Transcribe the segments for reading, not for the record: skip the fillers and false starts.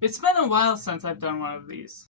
It's been a while since I've done one of these.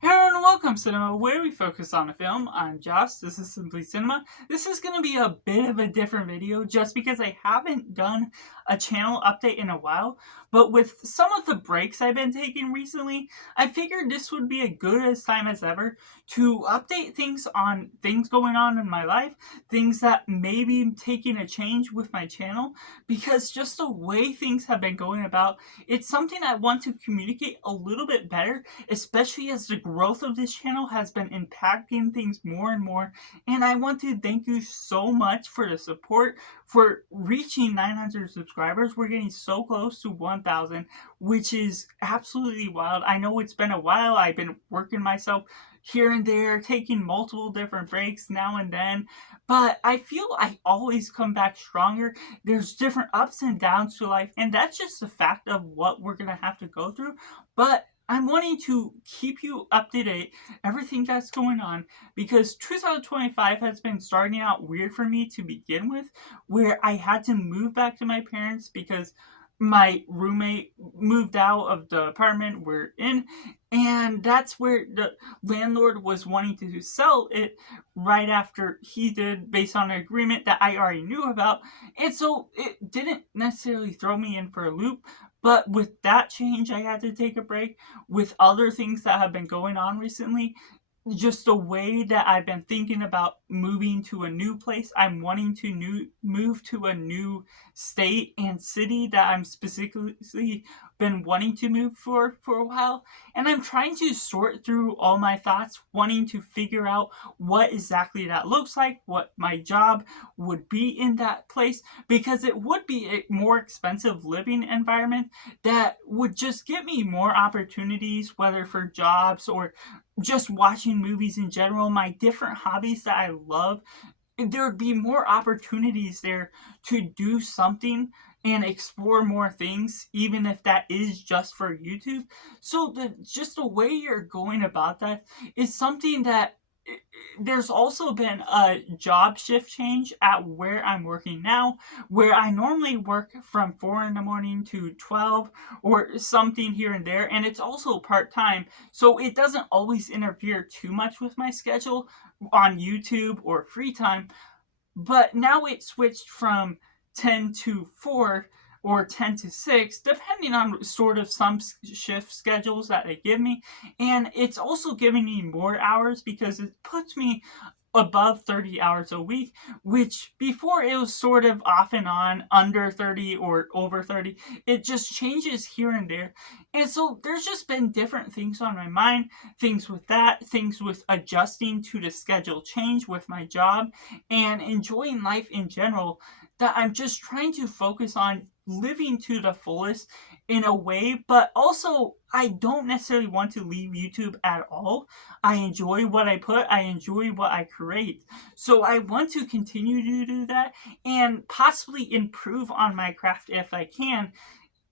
Hello and welcome, Cinema, where we focus on a film. I'm Josh, this is Simply Cinema. This is going to be a bit of a different video just because I haven't done a channel update in a while, but with some of the breaks I've been taking recently, I figured this would be a good as time as ever to update things on things going on in my life, things that may be taking a change with my channel, because just the way things have been going about, it's something I want to communicate a little bit better, especially as the growth of this channel has been impacting things more and more. And I want to thank you so much for the support, for reaching 900 subscribers. We're getting so close to 1,000, which is absolutely wild. I know it's been a while. I've been working myself here and there, taking multiple different breaks now and then, but I feel I always come back stronger. There's different ups and downs to life, and that's just the fact of what we're gonna have to go through. But I'm wanting to keep you up to date, everything that's going on, because 2025 has been starting out weird for me to begin with, where I had to move back to my parents because my roommate moved out of the apartment we're in, and that's where the landlord was wanting to sell it right after he did, based on an agreement that I already knew about. And so it didn't necessarily throw me in for a loop, but with that change I had to take a break. With other things that have been going on recently, just the way that I've been thinking about moving to a new place, I'm wanting to move to a new state and city that I'm specifically been wanting to move for a while, and I'm trying to sort through all my thoughts, wanting to figure out what exactly that looks like, what my job would be in that place, because it would be a more expensive living environment that would just give me more opportunities, whether for jobs or just watching movies in general, my different hobbies that I love. There would be more opportunities there to do something and explore more things, even if that is just for YouTube. So just the way you're going about that is something that there's also been a job shift change at where I'm working now, where I normally work from 4 in the morning to 12 or something here and there, and it's also part-time, so it doesn't always interfere too much with my schedule on YouTube or free time. But now it switched from 10 to 4 or 10 to 6, depending on sort of some shift schedules that they give me. And it's also giving me more hours because it puts me above 30 hours a week, which before it was sort of off and on, under 30 or over 30. It just changes here and there. And so there's just been different things on my mind, things with that, things with adjusting to the schedule change with my job and enjoying life in general, that I'm just trying to focus on living to the fullest in a way, but also I don't necessarily want to leave YouTube at all. I enjoy what I put, I enjoy what I create. So I want to continue to do that and possibly improve on my craft if I can.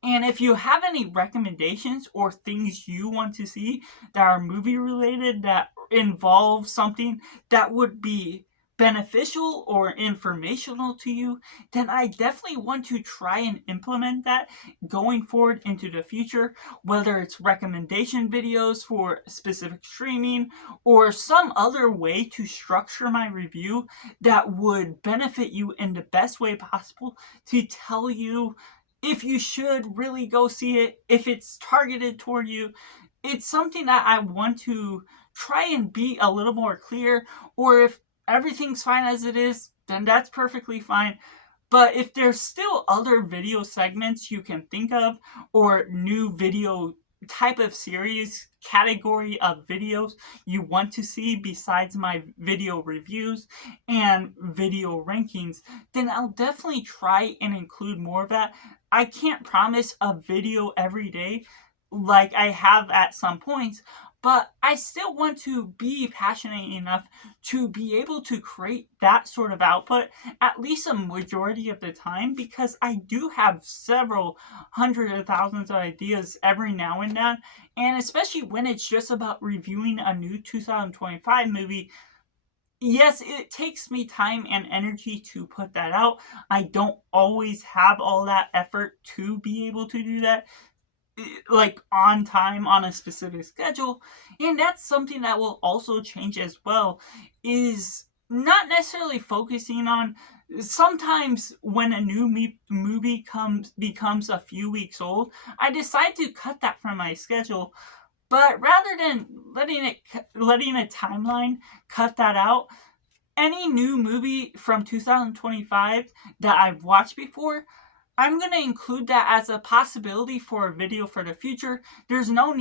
And if you have any recommendations or things you want to see that are movie related, that involve something that would be beneficial or informational to you, then I definitely want to try and implement that going forward into the future, whether it's recommendation videos for specific streaming or some other way to structure my review that would benefit you in the best way possible, to tell you if you should really go see it, if it's targeted toward you. It's something that I want to try and be a little more clear, or if everything's fine as it is, then that's perfectly fine. But if there's still other video segments you can think of, or new video type of series, category of videos you want to see besides my video reviews and video rankings, then I'll definitely try and include more of that. I can't promise a video every day like I have at some points, but I still want to be passionate enough to be able to create that sort of output at least a majority of the time, because I do have several hundreds of thousands of ideas every now and then, and especially when it's just about reviewing a new 2025 movie, yes, it takes me time and energy to put that out. I don't always have all that effort to be able to do that, like on time on a specific schedule. And that's something that will also change as well, is not necessarily focusing on, sometimes when a new movie becomes a few weeks old, I decide to cut that from my schedule. But rather than letting a timeline cut that out, any new movie from 2025 that I've watched before, I'm going to include that as a possibility for a video for the future. There's no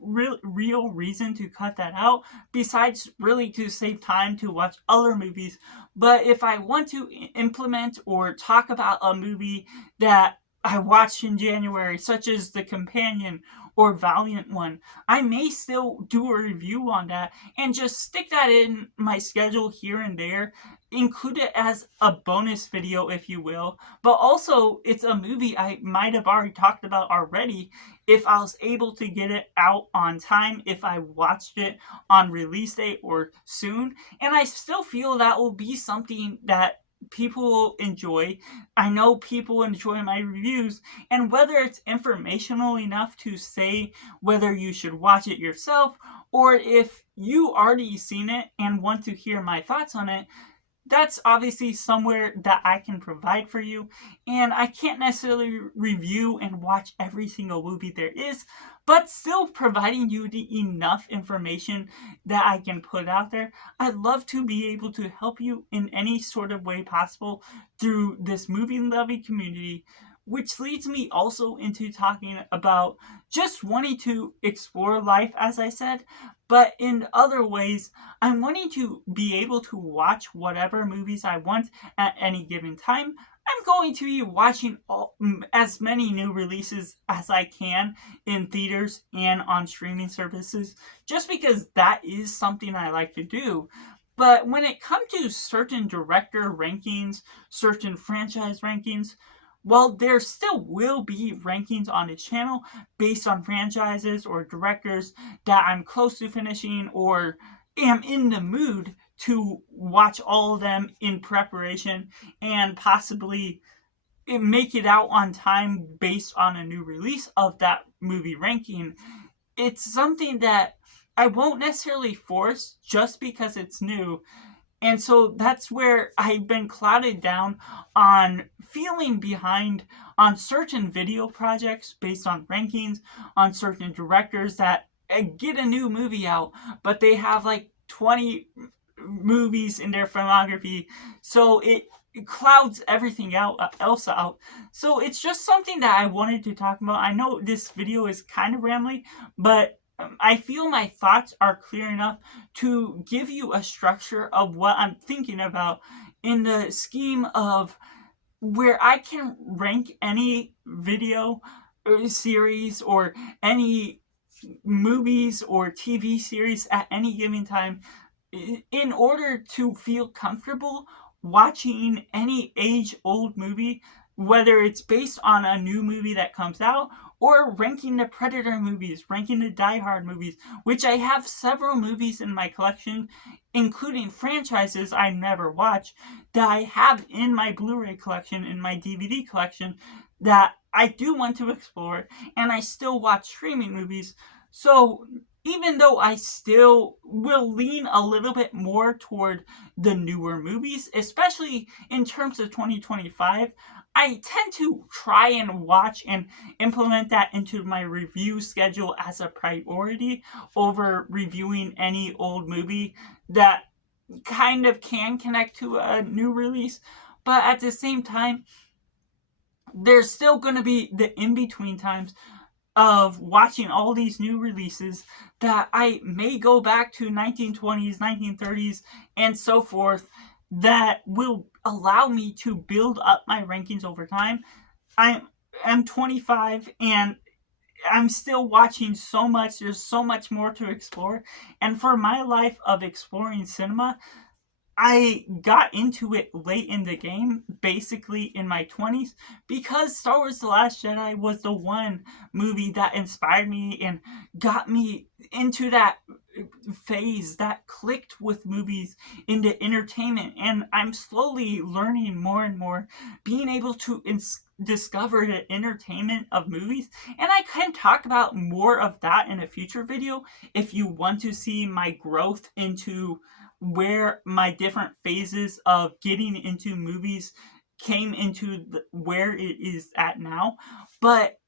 real reason to cut that out, besides really to save time to watch other movies. But if I want to implement or talk about a movie that I watched in January, such as The Companion or Valiant One, I may still do a review on that and just stick that in my schedule here and there, include it as a bonus video, if you will. But also, it's a movie I might have already talked about already if I was able to get it out on time, if I watched it on release date or soon. And I still feel that will be something that people will enjoy. I know people enjoy my reviews, and whether it's informational enough to say whether you should watch it yourself, or if you already seen it and want to hear my thoughts on it, that's obviously somewhere that I can provide for you. And I can't necessarily review and watch every single movie there is, but still providing you the enough information that I can put out there. I'd love to be able to help you in any sort of way possible through this movie loving community, which leads me also into talking about just wanting to explore life, as I said, but in other ways, I'm wanting to be able to watch whatever movies I want at any given time. I'm going to be watching as many new releases as I can in theaters and on streaming services, just because that is something I like to do. But when it comes to certain director rankings, certain franchise rankings, while there still will be rankings on this channel based on franchises or directors that I'm close to finishing or am in the mood to watch all of them in preparation and possibly make it out on time based on a new release of that movie ranking, it's something that I won't necessarily force just because it's new. And so that's where I've been clouded down on feeling behind on certain video projects based on rankings, on certain directors that get a new movie out, but they have like 20 movies in their filmography. So it clouds everything else out. So it's just something that I wanted to talk about. I know this video is kind of rambly, but I feel my thoughts are clear enough to give you a structure of what I'm thinking about in the scheme of where I can rank any video or series or any movies or TV series at any given time in order to feel comfortable watching any age-old movie, whether it's based on a new movie that comes out or ranking the Predator movies, ranking the Die Hard movies, which I have several movies in my collection, including franchises I never watched, that I have in my Blu-ray collection, in my DVD collection, that I do want to explore, and I still watch streaming movies. So even though I still will lean a little bit more toward the newer movies, especially in terms of 2025, I tend to try and watch and implement that into my review schedule as a priority over reviewing any old movie that kind of can connect to a new release. But at the same time, there's still going to be the in-between times of watching all these new releases that I may go back to 1920s, 1930s, and so forth, that will allow me to build up my rankings over time. I'm 25 and I'm still watching so much. There's so much more to explore. And for my life of exploring cinema, I got into it late in the game, basically in my 20s, because Star Wars The Last Jedi was the one movie that inspired me and got me into that phase that clicked with movies into entertainment, and I'm slowly learning more and more, being able to discover the entertainment of movies. And I can talk about more of that in a future video if you want to see my growth into where my different phases of getting into movies came into where it is at now. But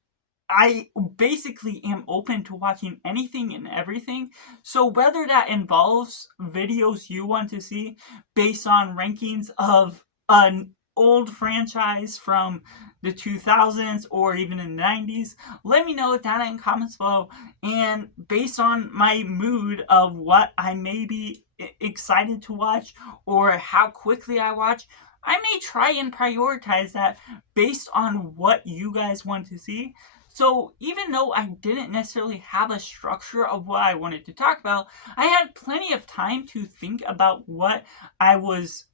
I basically am open to watching anything and everything. So whether that involves videos you want to see based on rankings of an old franchise from the 2000s or even in the 90s, let me know down in comments below. And based on my mood of what I may be excited to watch or how quickly I watch, I may try and prioritize that based on what you guys want to see. So even though I didn't necessarily have a structure of what I wanted to talk about, I had plenty of time to think about what I was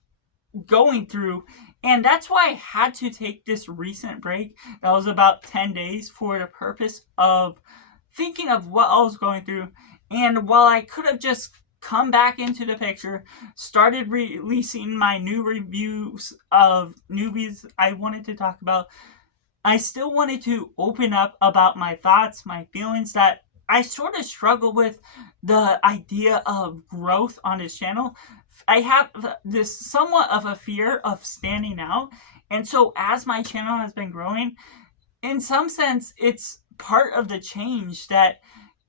going through. And that's why I had to take this recent break that was about 10 days for the purpose of thinking of what I was going through. And while I could have just come back into the picture, started releasing my new reviews of movies I wanted to talk about, I still wanted to open up about my thoughts, my feelings, that I sort of struggle with the idea of growth on this channel. I have this somewhat of a fear of standing out. And so as my channel has been growing, in some sense, it's part of the change that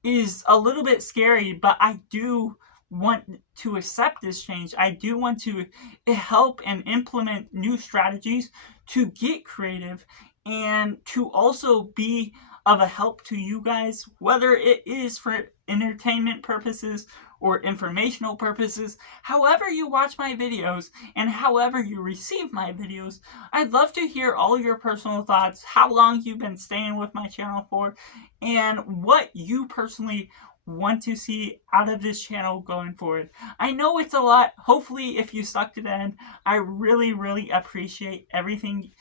is a little bit scary, but I do want to accept this change. I do want to help and implement new strategies to get creative and to also be of a help to you guys, whether it is for entertainment purposes or informational purposes. However you watch my videos and however you receive my videos, I'd love to hear all your personal thoughts, how long you've been staying with my channel for, and what you personally want to see out of this channel going forward. I know it's a lot. Hopefully, if you stuck to the end, I really appreciate everything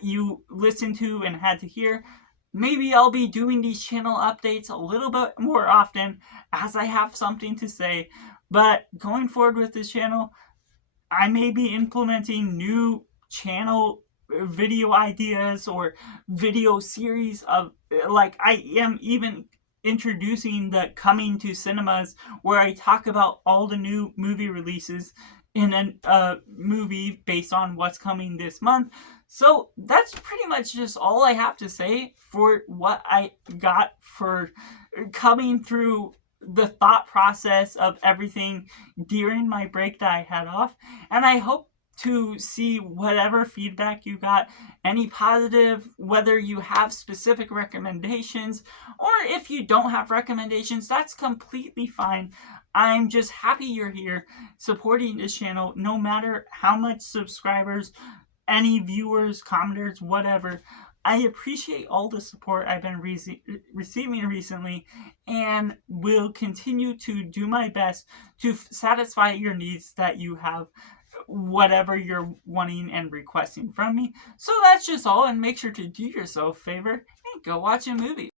you listened to and had to hear. Maybe I'll be doing these channel updates a little bit more often as I have something to say. But going forward with this channel, I may be implementing new channel video ideas or video series of, like, I am even introducing the coming to cinemas, where I talk about all the new movie releases in a movie based on what's coming this month. So that's pretty much just all I have to say for what I got for coming through the thought process of everything during my break that I had off. And I hope to see whatever feedback you got, any positive, whether you have specific recommendations, or if you don't have recommendations, that's completely fine. I'm just happy you're here supporting this channel, no matter how much subscribers, any viewers, commenters, whatever. I appreciate all the support I've been receiving recently, and will continue to do my best to satisfy your needs that you have, whatever you're wanting and requesting from me. So that's just all, and make sure to do yourself a favor and go watch a movie.